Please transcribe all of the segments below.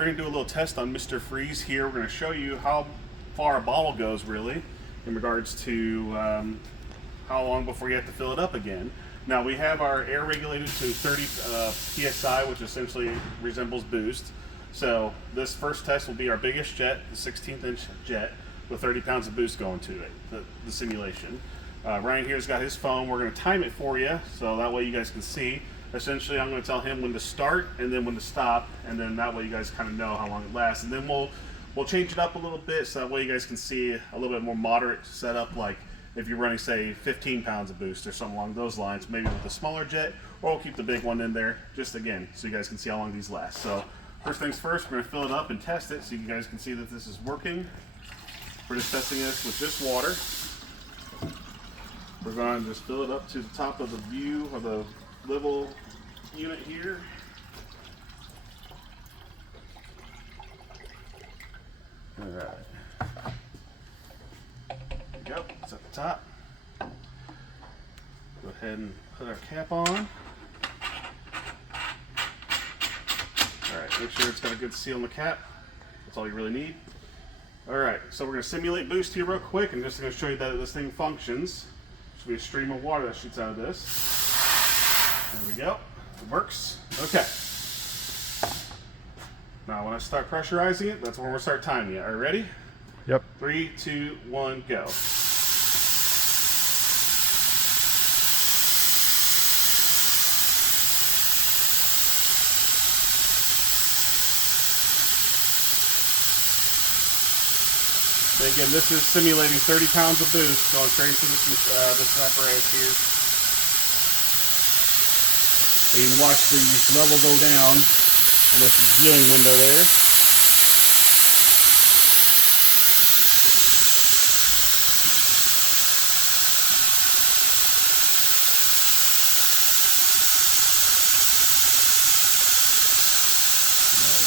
we're going to do a little test on Mr. Freeze here. We're going to show you how far a bottle goes really in regards to how long before you have to fill it up again. Now we have our air regulated to 30 psi, which essentially resembles boost. So this first test will be our biggest jet, the 16th inch jet with 30 pounds of boost going to it, the simulation. Ryan here's got his phone. We're going to time it for you so that way you guys can see. Essentially, I'm going to tell him when to start and then when to stop, and then that way you guys kind of know how long it lasts. And then we'll change it up a little bit so that way you guys can see a little bit more moderate setup, like if you're running, say, 15 pounds of boost or something along those lines, maybe with a smaller jet, or we'll keep the big one in there, just again, so you guys can see how long these last. So first things first, we're going to fill it up and test it so you guys can see that this is working. We're just testing this with just water. We're going to just fill it up to the top of the view of the little unit here. All right. There we go. It's at the top. Go ahead and put our cap on. All right. Make sure it's got a good seal on the cap. That's all you really need. All right. So we're going to simulate boost here real quick. I'm just going to show you that this thing functions. Should be a stream of water that shoots out of this. There we go. It works. Okay. Now when I start pressurizing it, that's when we'll start timing it. Are you ready? Yep. 3, 2, 1, go. And again, this is simulating 30 pounds of boost going straight into this apparatus here. You can watch the level go down in this viewing window there. As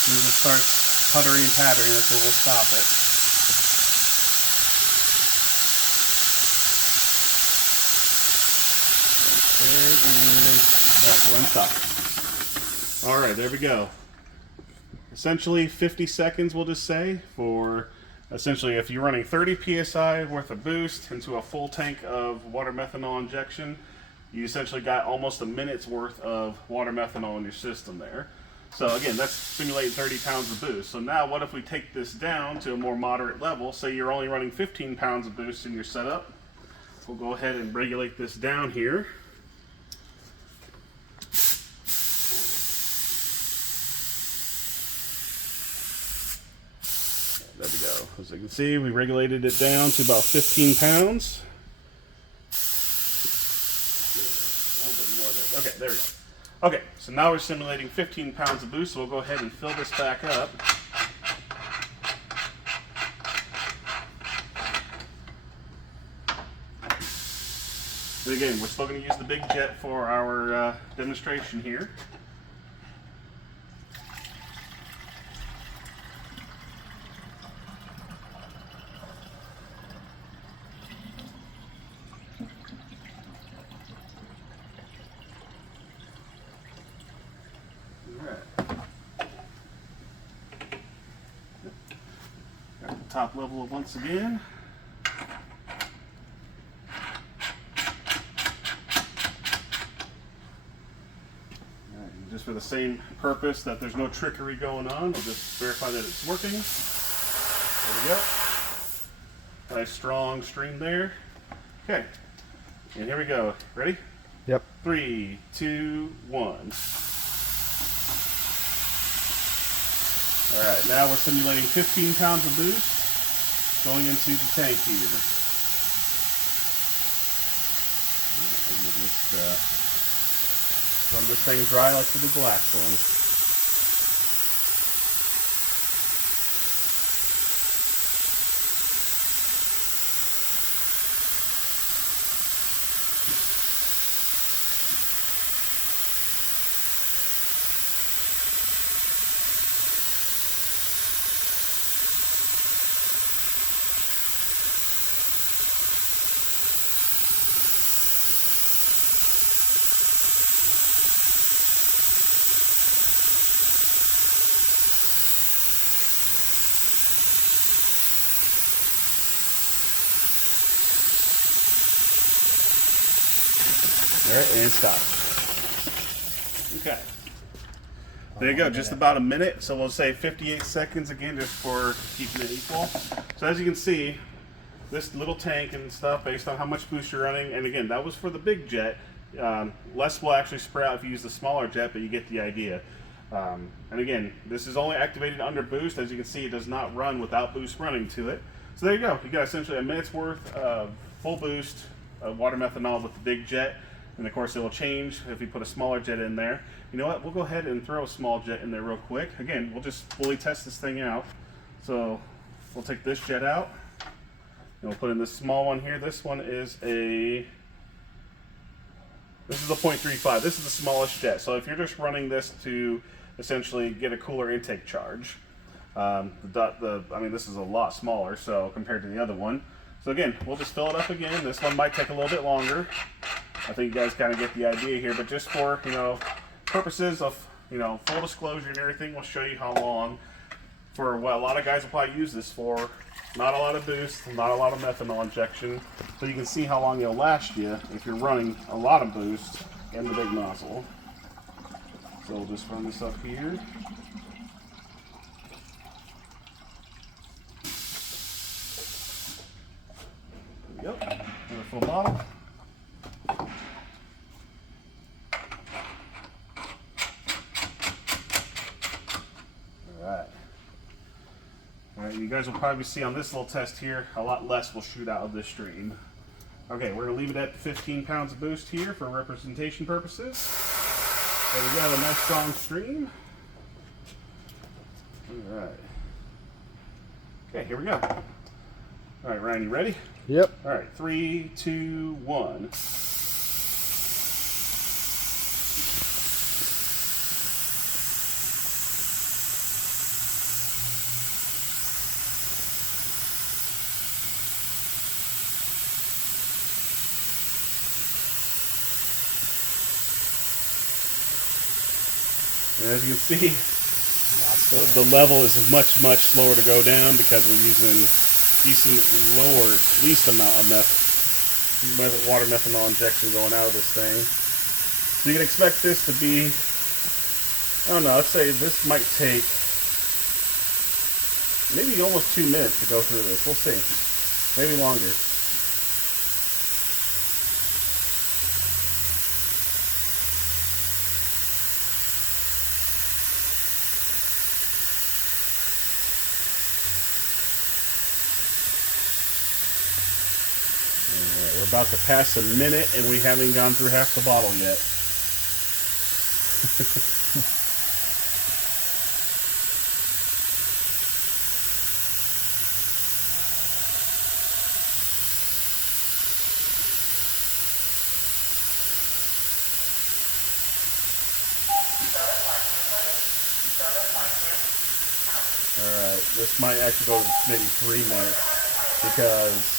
soon as it starts puttering and pattering, that's where we'll stop it. That's one stop. All right, there we go. Essentially 50 seconds, we'll just say, for essentially if you're running 30 psi worth of boost into a full tank of water methanol injection, you essentially got almost a minute's worth of water methanol in your system there. So again, that's simulating 30 pounds of boost. So now what if we take this down to a more moderate level? Say you're only running 15 pounds of boost in your setup. We'll go ahead and regulate this down here. There we go. As you can see, we regulated it down to about 15 pounds. Okay, there we go. Okay, so now we're simulating 15 pounds of boost, so we'll go ahead and fill this back up. And again, we're still going to use the big jet for our demonstration here. Top level once again. Just for the same purpose that there's no trickery going on, we'll just verify that it's working. There we go. Nice strong stream there. Okay, and here we go. Ready? Yep. 3, 2, 1. All right, now we're simulating 15 pounds of boost going into the tank here. We'll just run this thing dry like we did the last one. All right, and stop. Okay. There you go, just about a minute. So we'll say 58 seconds again, just for keeping it equal. So as you can see, this little tank and stuff, based on how much boost you're running, and again, that was for the big jet. Less will actually spray out if you use the smaller jet, but you get the idea. And again, this is only activated under boost. As you can see, it does not run without boost running to it. So there you go. You got essentially a minute's worth of full boost of water methanol with the big jet. And of course, it will change if you put a smaller jet in there. You know what? We'll go ahead and throw a small jet in there real quick. Again, we'll just fully test this thing out. So we'll take this jet out, and we'll put in this small one here. This one is a 0.35. This is the smallest jet. So if you're just running this to essentially get a cooler intake charge, I mean, this is a lot smaller, so compared to the other one. So again, we'll just fill it up again. This one might take a little bit longer. I think you guys kind of get the idea here, but just for, purposes of, full disclosure and everything, we'll show you how long, for what a lot of guys will probably use this for. Not a lot of boost, not a lot of methanol injection, so you can see how long it'll last you if you're running a lot of boost in the big nozzle. So we'll just run this up here. There we go, another full bottle. Alright, you guys will probably see on this little test here, a lot less will shoot out of this stream. Okay, we're going to leave it at 15 pounds of boost here for representation purposes. There we go, a nice strong stream. Alright. Okay, here we go. Alright, Ryan, you ready? Yep. Alright, 3, 2, 1. And as you can see, the level is much slower to go down because we're using decent lower, least amount of water methanol injection going out of this thing. So you can expect this to be, I don't know, let's say this might take maybe almost 2 minutes to go through this. We'll see. Maybe longer. We're about to pass a minute and we haven't gone through half the bottle yet. Alright, this might actually go maybe 3 minutes because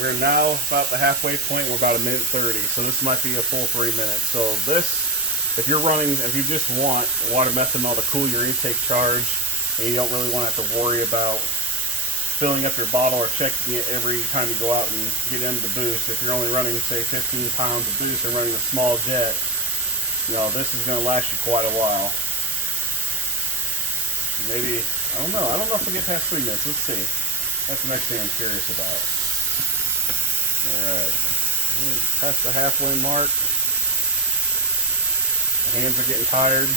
we're now about the halfway point. We're about 1:30, so this might be a full 3 minutes. So this, if you just want water methanol to cool your intake charge, and you don't really want to have to worry about filling up your bottle or checking it every time you go out and get into the boost. If you're only running, say, 15 pounds of boost and running a small jet, this is going to last you quite a while. Maybe, I don't know if we'll get past 3 minutes. Let's see. That's the next thing I'm curious about. Alright, past the halfway mark. My hands are getting tired.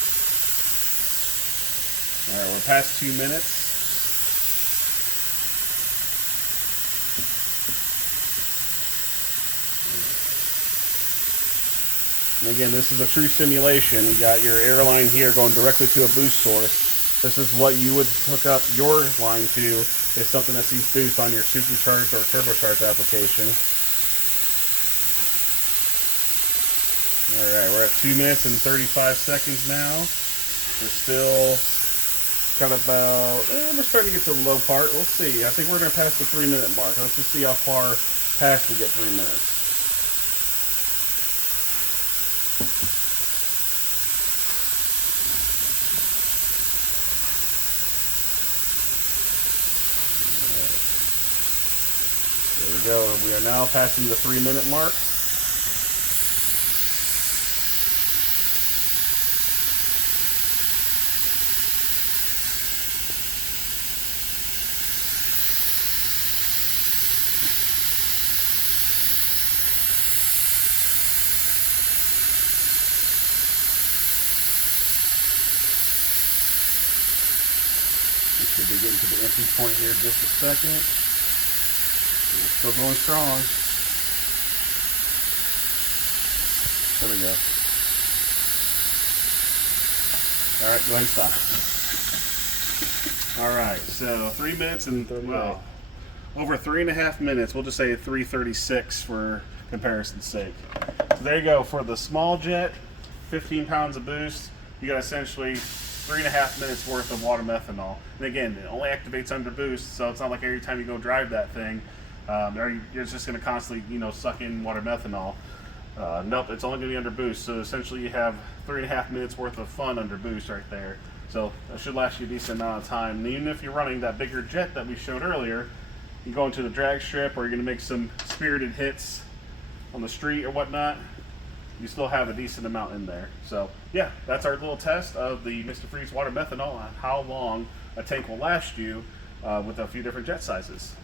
Alright, we're past 2 minutes. And again, this is a true simulation. You got your airline here going directly to a boost source. This is what you would hook up your line to if something that sees boost on your supercharged or turbocharged application. Alright, we're at 2 minutes and 35 seconds now. We're still got about, we're starting to get to the low part. We'll see. I think we're going to pass the 3 minute mark. Let's just see how far past we get 3 minutes. go. We are now passing the 3-minute mark. We should be getting to the empty point here in just a second. We're still going strong. There we go. All right, go ahead and stop. All right, so 3 minutes and well, over 3.5 minutes. We'll just say 3:36 for comparison's sake. So there you go. For the small jet, 15 pounds of boost, you got essentially 3.5 minutes worth of water methanol. And again, it only activates under boost, so it's not like every time you go drive that thing, you're just going to constantly, suck in water methanol. Nope, it's only going to be under boost. So essentially, you have 3.5 minutes worth of fun under boost right there. So that should last you a decent amount of time. And even if you're running that bigger jet that we showed earlier, you go into the drag strip, or you're going to make some spirited hits on the street or whatnot, you still have a decent amount in there. So yeah, that's our little test of the Mr. Freeze water methanol and how long a tank will last you with a few different jet sizes.